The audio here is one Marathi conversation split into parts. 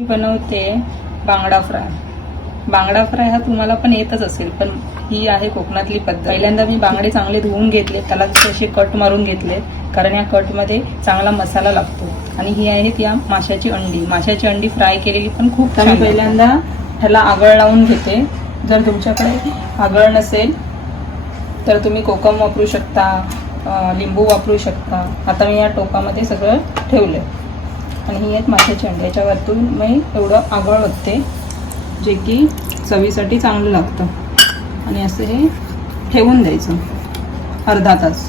मी बनवते बांगडा फ्राय. बांगडा फ्राय हा तुम्हाला पण येतच असेल, पण ही आहे कोकणातली पद्धत. पहिल्यांदा मी बांगडे चांगले धुवून घेतले, त्याला असे कट मारून घेतले, कारण या कटमध्ये चांगला मसाला लागतो. आणि ही आहेत या माशाची अंडी. माशाची अंडी फ्राय केलेली पण खूप छान. पहिल्यांदा ह्याला आगळ लावून घेते. जर तुमच्याकडे आगळ नसेल तर तुम्ही कोकम वापरू शकता, लिंबू वापरू शकता. आता मी या टोपामध्ये सगळं ठेवलं आणि ही आहेत माशाची अंडी. याच्यावरतून मी एवढं आगळ ओतते, जे की चवीसाठी चांगलं लागतं. आणि असं हे ठेवून द्यायचं अर्धा तास.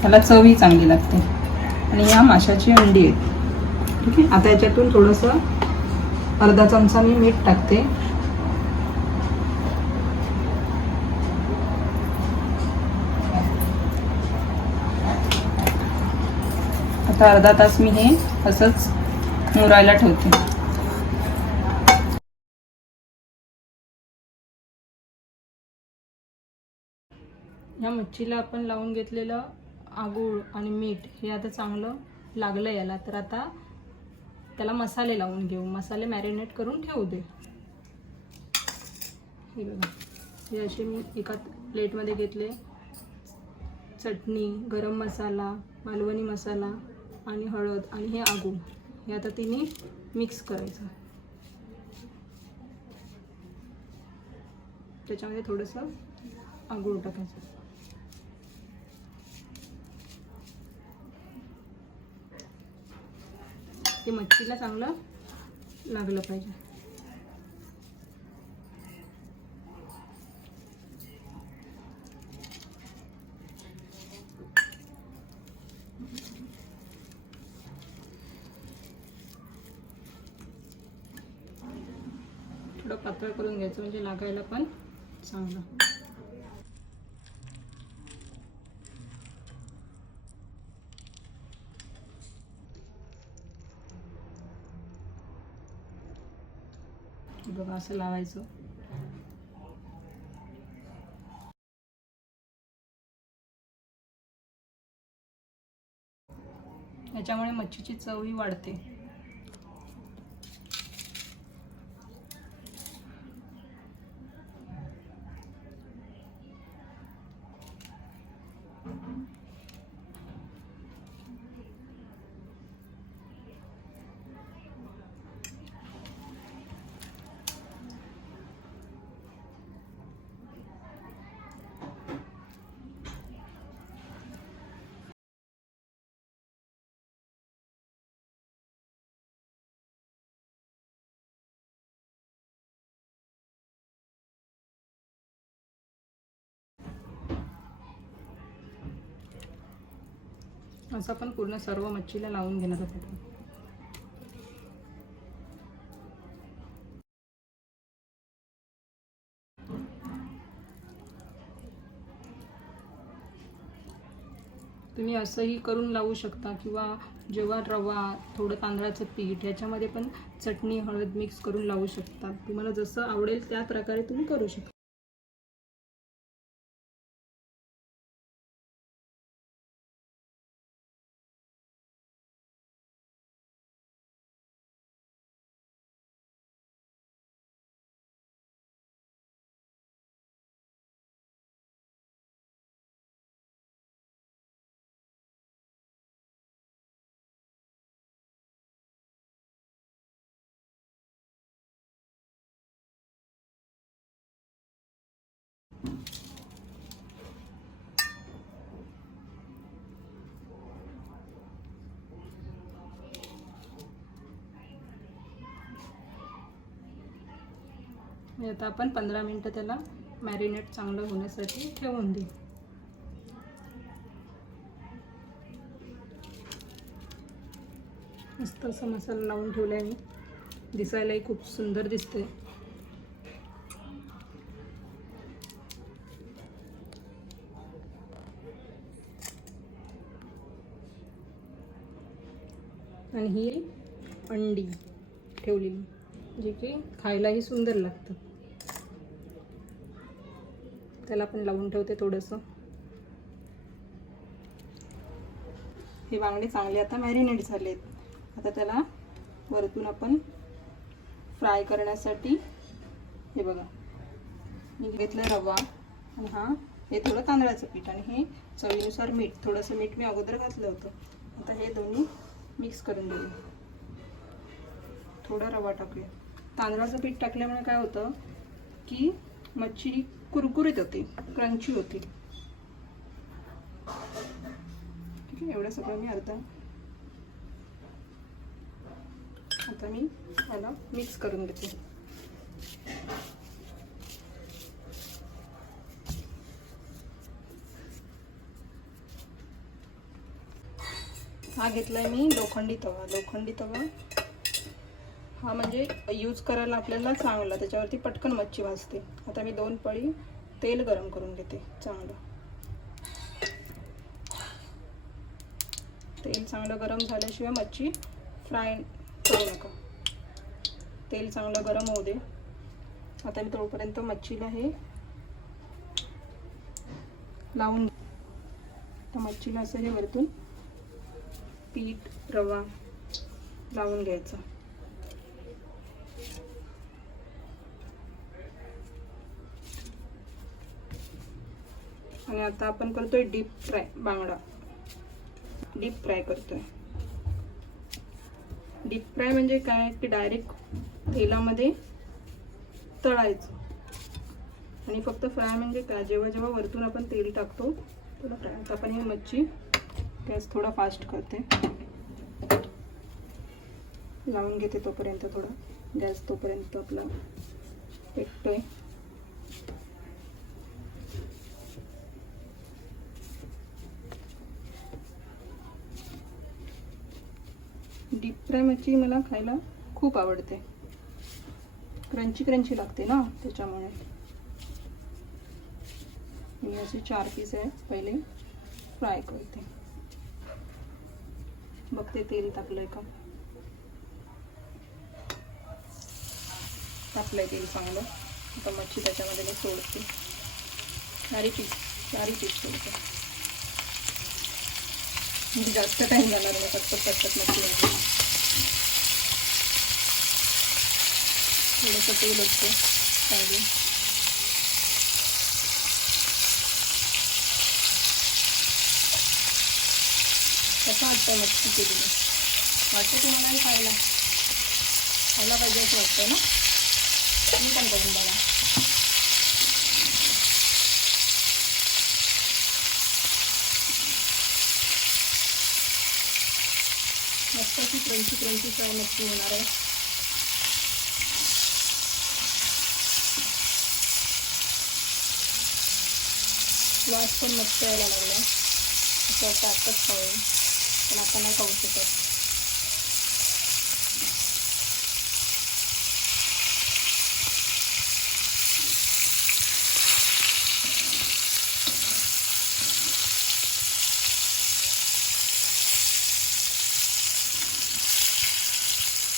त्याला चवही चांगली लागते. आणि या माशाची अंडी आहेत. ठीक आहे. आता याच्यातून थोडंसं अर्धा चमचा मी मीठ टाकते. आता अर्धा तास मी हे असंच मुरायला ठेवते. या मच्छीला आपण लावून घेतलेलं आगूळ आणि मीठ हे आता चांगलं लागलं याला. तर आता त्याला मसाले लावून घेऊ. मसाले मॅरिनेट करून ठेवू दे. हे बघा, हे असे मी एका प्लेटमध्ये घेतले. चटणी, गरम मसाला, मालवणी मसाला आणि हळद आणि हे आगूळ, हे आता तिन्ही मिक्स करायचं. त्याच्यामध्ये थोडंसं आगूळ टाकायचं. ते मच्छीला चांगलं लागलं पाहिजे. थोडं पातळ करून घ्यायचं म्हणजे लागायला पण चांगलं. बघा असं लावायचं. याच्यामुळे मच्छीची चवही वाढते. असं आपण पूर्ण सर्व मच्छीला लावून घेणार आहोत. तुम्ही असंही करून लावू शकता, किंवा जेव्हा रवा, थोडं तांदळाचं पीठ याच्यामध्ये पण चटणी, हळद मिक्स करून लावू शकता. तुम्हाला जसं आवडेल त्या प्रकारे तुम्ही करू शकता. आता आपण 15 मिनिटं त्याला मॅरिनेट चांगलं होण्यासाठी ठेवून देऊ. मस्त असा मसाला लावून ठेवला आहे मी. दिसायलाही खूप सुंदर दिसते. आणि ही अंडी ठेवलेली, जे की खायलाही सुंदर लागतं. त्याला पण लावून ठेवते थोडंसं. हे बांगडे चांगले आता मॅरिनेट झालेत. आता त्याला वरतून आपण फ्राय करण्यासाठी हे बघा मी घेतलं रवा आणि हे थोडं तांदळाचं पीठ आणि हे चवीनुसार मीठ. थोडंसं मीठ मी अगोदर घातलं होतं. आता हे दोन्ही मिक्स करून घेऊ. थोडा रवा टाकूया. तांदळाचं पीठ टाकल्यामुळे काय होतं की मच्छी कुरकुरीत होते, क्रंची होती. ठीक आहे, एवढं सगळं मी आता मी ह्याला मिक्स करून घेते. हा घेतलाय मी लोखंडी तवा. लोखंडी तवा हा म्हणजे यूज करायला आपल्याला चांगला, त्याच्यावरती पटकन मच्छी भाजते. आता मी 2 पळी तेल गरम करून घेते. चांगलं तेल चांगलं गरम झाल्याशिवाय मच्छी फ्राय करू नका. तेल चांगलं गरम होऊ दे. आता मी तोपर्यंत मच्छीला हे लावून, तर मच्छीला असं हे वरतून पीठ रवा लावून घ्यायचा. आणि आता आपण करतोय डीप फ्राय बांगडा. डीप फ्राय करतोय. डीप फ्राय म्हणजे काय की डायरेक्ट तेलामध्ये तळायचं. आणि फक्त फ्राय म्हणजे काय, जेव्हा जेव्हा वरतून आपण तेल टाकतो तेव्हा फ्राय. आता आपण ही मच्छी गॅस थोडा फास्ट करते, लावून घेते. तोपर्यंत थोडा गॅस तोपर्यंत आपला पेटतोय. डीप फ्राय मच्छी मला खायला खूप आवडते. क्रंची क्रंची लागते ना, त्याच्यामुळे मी असे 4 पीस आहे पहिले फ्राय करते. बघते तेल टाकलंय का. टाकलंय तेल चांगलं. आता मच्छी त्याच्यामध्ये मी सोडते. 4 पीस सोडते. म्हणजे जास्त टाइम जाणार नाही. पटपट मच्छी थोडंसं तेल असतं चांगली. कसं वाटतं मच्छी केलेली? वाटतं तुम्हालाही खायला पाहिजे असं वाटतं ना. मी पण करून बघा. मस्त अशी क्रंची फ्राय मच्छी होणार आहे. वास पण मस्त यायला लागला. असं वाटतं आत्ताच खावं, पण आता नाही खाऊ शकत.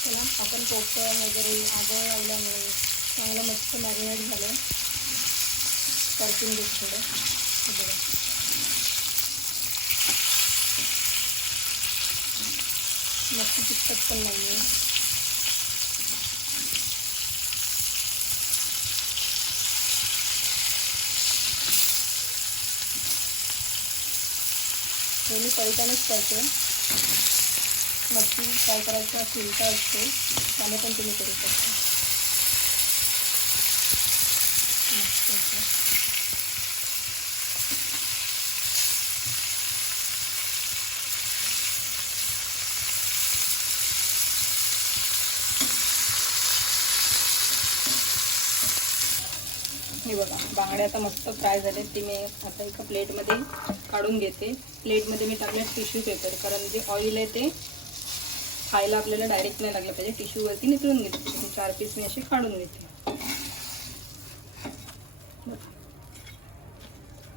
चला आपण कोकण वगैरे आगळ लावल्यामुळे चांगलं मस्त मॅरिनेट झालं. परतून घेत थोडं. बघा मच्छी चिकटत पण नाही आहे. हे मी पहिल्यांदाच करते. मच्छी फ्राय करायचा चिलटा असतो, त्याने पण तुम्ही करू शकता. हे बघा बांगडे आता मस्त फ्राय झाले. ती मी आता एका प्लेटमध्ये काढून घेते. प्लेटमध्ये मी टाकले टिश्यू पेपर, कारण जे ऑइल आहे ते खायला आपल्याला डायरेक्ट नाही लागलं पाहिजे. टिश्यूवरती निथळून घेते. 4 पीस मी असे काढून घेते.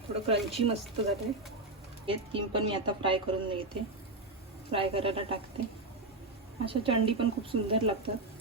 थोडं क्रंची मस्त झालं. हे 3 पण मी आता फ्राय करून घेते. फ्राय करायला टाकते. अशा चंडी पण खूप सुंदर लागतात.